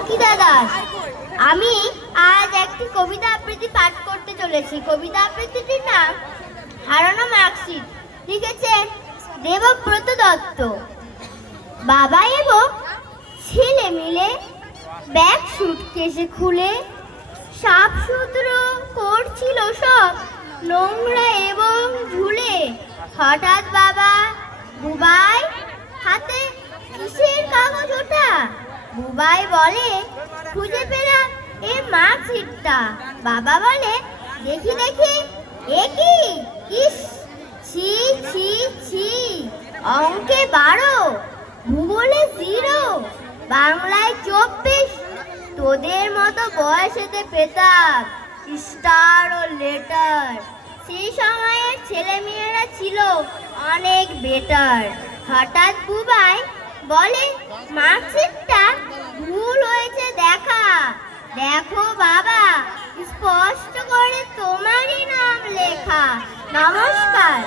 অঙ্কিতা দাস। আমি আজ একটি কবিতা আবৃত্তি পাঠ করতে চলেছি। কবিতা আবৃত্তিটির নাম হারানো মার্কশিট। লিখেছেন দেবব্রত দত্ত। বাবা এবং ছেলে মিলে ব্যাগ সুটকেসে খুলে সাফ সুতরো করছিল সব নোংরা এবং ঝুলে। হঠাৎ বাবা, বুবাই, হাতে কিসের কাগজ ওটা? বুবাই বলে, খুঁজে পেলাম এ মার্কশিটটা। বাবা বলে, দেখি দেখি, এ কি? ইস, ছি ছি ছি, অঙ্কে 12, ভূগোলে 0, বাংলায় 24। তোদের মতো বয়সেতে পেতাম স্টার ও লেটার। সেই সময়ের ছেলে মেয়েরা ছিল অনেক বেটার। হঠাৎ বুবাই বলে, মার্কশিটটা ভুল হয়েছে দেখা। দেখো বাবা, স্পষ্ট করে তোমারই নাম লেখা। নমস্কার।